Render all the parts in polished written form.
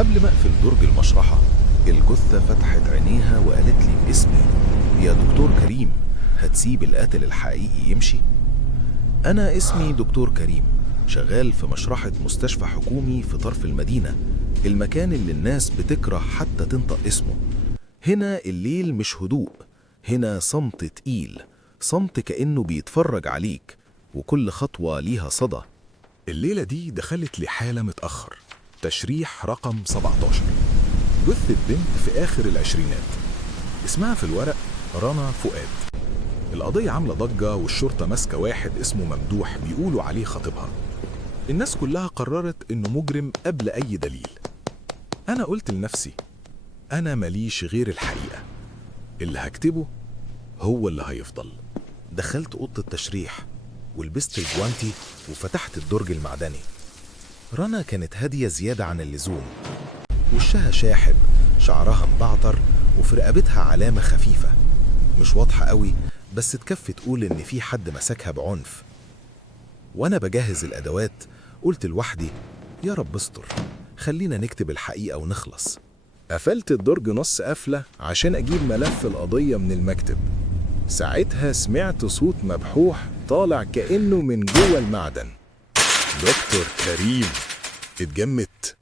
قبل ما اقفل درج المشرحة، الجثة فتحت عينيها وقالت لي باسمي: يا دكتور كريم، هتسيب القاتل الحقيقي يمشي؟ أنا اسمي دكتور كريم، شغال في مشرحة مستشفى حكومي في طرف المدينة، المكان اللي الناس بتكره حتى تنطق اسمه. هنا الليل مش هدوء، هنا صمت تقيل، صمت كأنه بيتفرج عليك، وكل خطوة ليها صدى. الليلة دي دخلت لي حالة متأخر. تشريح رقم 17. جثة بنت في آخر العشرينات، اسمها في الورق رنا فؤاد. القضية عاملة ضجة والشرطة ماسكة واحد اسمه ممدوح بيقولوا عليه خطيبها. الناس كلها قررت إنه مجرم قبل أي دليل. أنا قلت لنفسي أنا ماليش غير الحقيقة، اللي هكتبه هو اللي هيفضل. دخلت أوضة التشريح ولبست الجوانتي وفتحت الدرج المعدني. رنا كانت هادية زيادة عن اللزوم، وشها شاحب، شعرها مبعتر، وفي رقبتها علامة خفيفة مش واضحة قوي، بس تكفي تقول إن في حد مسكها بعنف. وأنا بجهز الأدوات قلت لوحدي: يا رب استر، خلينا نكتب الحقيقة ونخلص. قفلت الدرج نص قفلة عشان أجيب ملف القضية من المكتب. ساعتها سمعت صوت مبحوح طالع كأنه من جوه المعدن: دكتور كريم. اتجمدت،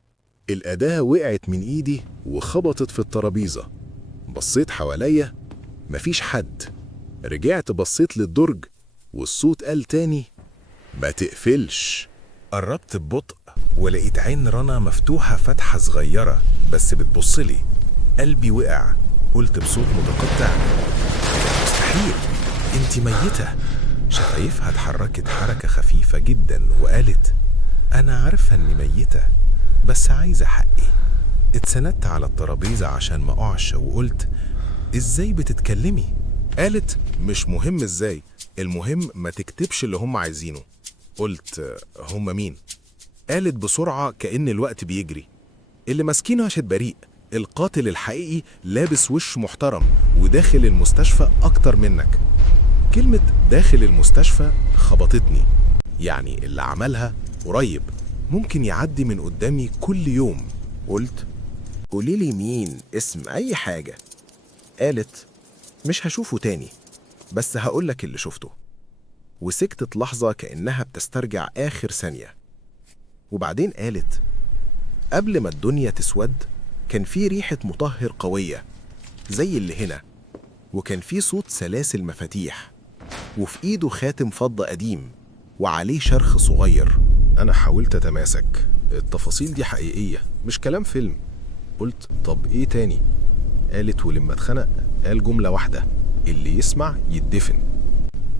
الأداة وقعت من إيدي وخبطت في الترابيزة. بصيت حواليا، مفيش حد. رجعت بصيت للدرج والصوت قال تاني: ما تقفلش. قربت ببطء ولقيت عين رنا مفتوحة فتحة صغيرة بس بتبصلي. قلبي وقع، قلت بصوت متقطع: مستحيل، انتي ميتة. شفايفها اتحركت حركة خفيفة جدا وقالت: أنا عارفة إني ميتة، بس عايزة حقي. اتسندت على الترابيزة عشان ما أقعش وقلت: إزاي بتتكلمي؟ قالت: مش مهم إزاي، المهم ما تكتبش اللي هم عايزينه. قلت: هم مين؟ قالت بسرعة كأن الوقت بيجري: اللي ماسكينه عشان بريء، القاتل الحقيقي لابس وش محترم وداخل المستشفى أكتر منك. كلمة داخل المستشفى خبطتني، يعني اللي عملها قريب، ممكن يعدي من قدامي كل يوم. قلت: قوليلي مين، اسم، أي حاجة. قالت: مش هشوفه تاني، بس هقولك اللي شفته. وسكتت لحظة كأنها بتسترجع آخر ثانية، وبعدين قالت: قبل ما الدنيا تسود كان في ريحة مطهر قوية زي اللي هنا، وكان في صوت سلاسل مفاتيح، وفي ايده خاتم فضة قديم وعليه شرخ صغير. أنا حاولت أتماسك، التفاصيل دي حقيقية مش كلام فيلم. قلت: طب إيه تاني؟ قالت ولما اتخنق قال جملة واحدة: اللي يسمع يدفن.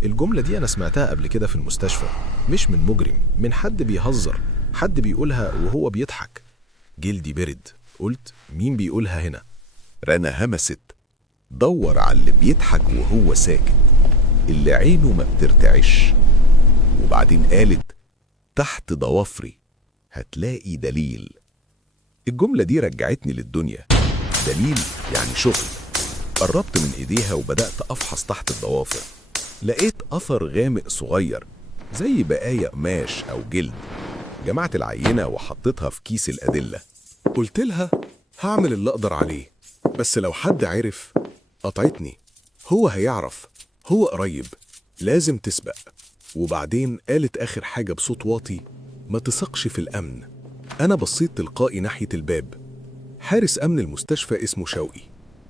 الجملة دي أنا سمعتها قبل كده في المستشفى، مش من مجرم، من حد بيهزر، حد بيقولها وهو بيضحك. جلدي برد، قلت: مين بيقولها هنا؟ رنا همست: دور على اللي بيضحك وهو ساكت، اللي عينه ما بترتعش. وبعدين قالت: تحت ضوافري هتلاقي دليل. الجملة دي رجعتني للدنيا. دليل يعني شغل. قربت من ايديها وبدأت افحص تحت الضوافر. لقيت اثر غامق صغير زي بقايا قماش او جلد. جمعت العينة وحطيتها في كيس الأدلة. قلت لها: هعمل اللي اقدر عليه، بس لو حد عرف قطعتني. هو هيعرف، هو قريب، لازم تسبق. وبعدين قالت آخر حاجة بصوت واطي: ما تثقش في الأمن. أنا بصيت تلقائي ناحية الباب. حارس أمن المستشفى اسمه شوقي،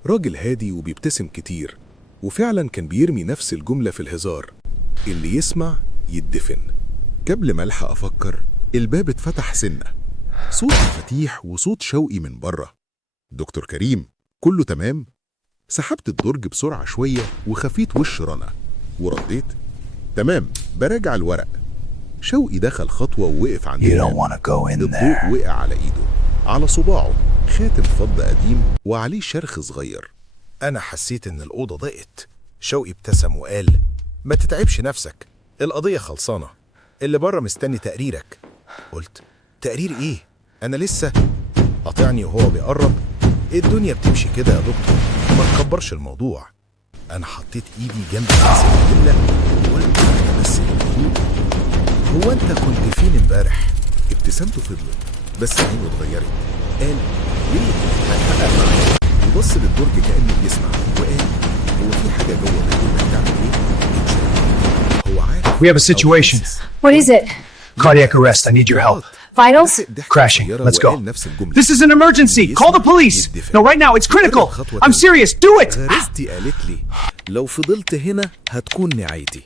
راجل هادي وبيبتسم كتير، وفعلا كان بيرمي نفس الجملة في الهزار: اللي يسمع يدفن. قبل ما ألحق أفكر الباب اتفتح سنة، صوت مفاتيح وصوت شوقي من بره: دكتور كريم، كله تمام؟ سحبت الدرج بسرعة شوية وخفيت وش رنا ورديت: تمام، براجع الورق. شوقي دخل خطوة ووقف عند الضوء وقع على ايده، على صباعه خاتم فضة قديم وعليه شرخ صغير. أنا حسيت إن الأوضة ضاقت. شوقي ابتسم وقال: ما تتعبش نفسك، القضية خلصانة، اللي بره مستني تقريرك. قلت: تقرير إيه؟ أنا لسه. قاطعني وهو بيقرب: الدنيا بتمشي كده يا دكتور، ما تكبرش الموضوع. أنا حطيت إيدي جنب كيس الأدلة وقلت: بس الهدوء، هو أنت كنت فين امبارح؟ ابتسامته فضلت: بس عينه اتغيرت. قال ليه؟ هتحقق معايا. وبص للدرج كأنه بيسمع وقال هو في حاجة جوه بتقول تعمل ايه؟ هو عارف. We have a situation. What is it? Cardiac arrest. I need your help. Vitals? Crashing. Let's go. This This is an emergency. Call the police. No, right now. It's critical. I'm serious. Do it. غريزتي قالت لي لو فضلت هنا هتكون نهايتي.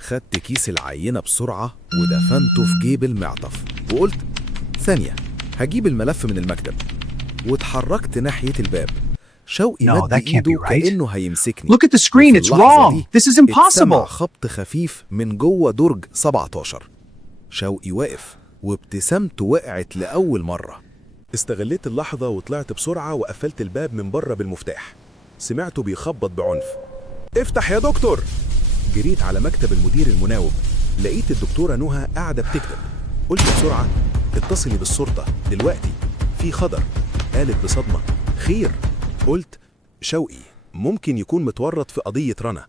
خدت كيس العينة بسرعة ودفنته في جيب المعطف وقلت ثانية هجيب الملف من المكتب. واتحركت ناحية الباب. شوقي No, مد that can't be ايده right. كأنه هيمسكني. Look at the screen. وفي It's اللحظة wrong. دي This is اتسمع impossible. خبط خفيف من جوه درج 17. شوقي واقف وابتسامته وقعت لأول مرة. استغليت اللحظة وطلعت بسرعة وقفلت الباب من بره بالمفتاح. سمعته بيخبط بعنف. افتح يا دكتور! جريت على مكتب المدير المناوب. لقيت الدكتورة نهى قاعدة بتكتب. قلت بسرعة اتصلي بالشرطة دلوقتي في خطر. قالت بصدمة خير. قلت شوقي ممكن يكون متورط في قضية رنا.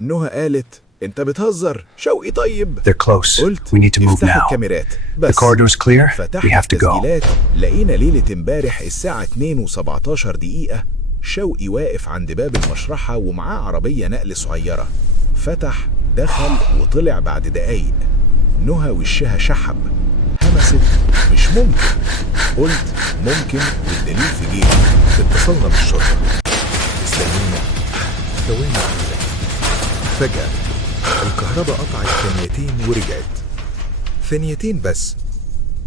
نهى قالت انت بتهزر شوقي طيب. They're close. قلت We need to move افتحوا now. الكاميرات The بس. corridor's clear. فتحت We have to go. التسجيلات لقينا ليلة امبارح الساعة 2:17 دقيقة شوقي واقف عند باب المشرحة ومعاه عربية نقل صغيرة. فتح دخل وطلع بعد دقايق. نهى وشها شحب همست مش ممكن. قلت ممكن والدليل في جيبي. اتصلنا بالشرطة. استنينا ثواني واحدة. فجأة الكهرباء قطعت ثانيتين ورجعت. ثانيتين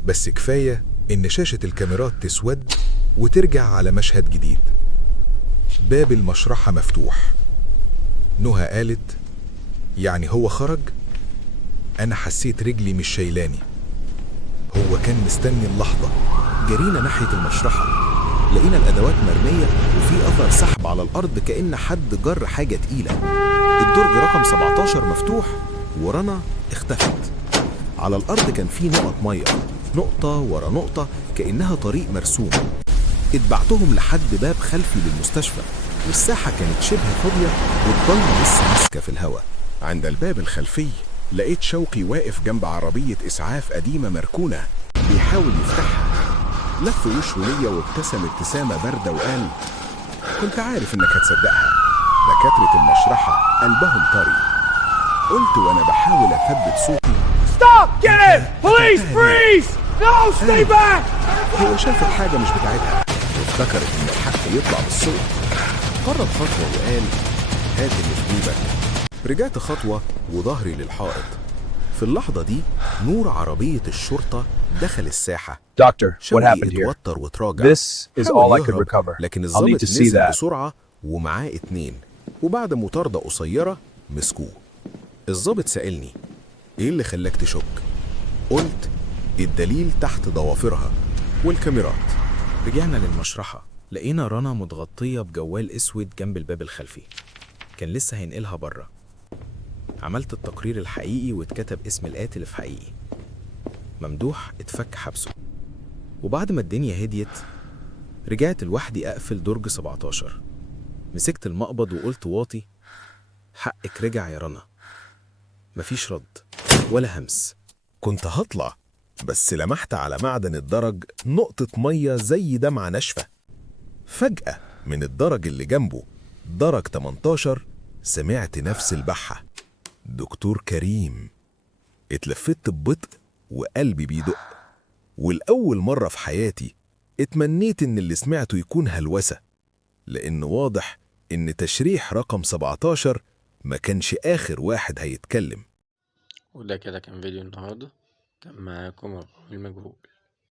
بس كفاية إن شاشة الكاميرات تسود وترجع على مشهد جديد. باب المشرحة مفتوح. نهى قالت يعني هو خرج؟ أنا حسيت رجلي مش شايلاني. هو كان مستني اللحظة. جرينا ناحية المشرحة. لقينا الأدوات مرمية وفي أثر سحب على الأرض كأن حد جر حاجة تقيلة. الدرج رقم 17 مفتوح ورنا اختفت. على الأرض كان في نقط مية نقطة ورا نقطة كأنها طريق مرسوم. اتبعتهم لحد باب خلفي للمستشفى والساحة كانت شبه فاضية والضلمة لسه ماسكة في الهواء. عند الباب الخلفي لقيت شوقي واقف جنب عربية إسعاف قديمة مركونة بيحاول يفتحها. لف وشه ليا وابتسم ابتسامة باردة وقال كنت عارف إنك هتصدقها. دكاترة المشرحة قلبهم طري. قلت وأنا بحاول أثبت صوتي Stop! Get in! Police! Freeze! No! Stay back! هو شافت حاجة مش بتاعتها وافتكرت إن الحق يطلع بالصوت. قرب خطوة وقال هات اللي في جيبك. رجعت خطوة وظهري للحائط. في اللحظة دي نور عربية الشرطة دخل الساحة. Doctor, what شوقي happened here? اتوتر وتراجع. This is حاول all I could يهرب، recover. لكن I'll الضابط need to see نزل that. بسرعة ومعاه 2 وبعد مطاردة قصيرة مسكوه. الضابط سألني ايه اللي خلاك تشك؟ قلت الدليل تحت ضوافرها والكاميرات. رجعنا للمشرحة. لقينا رنا متغطية بجوال اسود جنب الباب الخلفي. كان لسه هينقلها بره. عملت التقرير الحقيقي واتكتب اسم القاتل في حقيقي. ممدوح اتفك حبسه. وبعد ما الدنيا هديت رجعت لوحدي اقفل درج 17. مسكت المقبض وقلت واطي حقك رجع يا رنا. مفيش رد ولا همس. كنت هطلع بس لمحت على معدن الدرج نقطة مية زي دمعة ناشفة. فجأة من الدرج اللي جنبه درج 18 سمعت نفس البحة دكتور كريم. اتلفت ببطء وقلبي بيدق. والأول مرة في حياتي اتمنيت إن اللي سمعته يكون هلوسة، لأن واضح إن تشريح رقم 17 ما كانش آخر واحد هيتكلم. وده كده كان فيديو النهاردة. كان معاكم الراوي المجهول.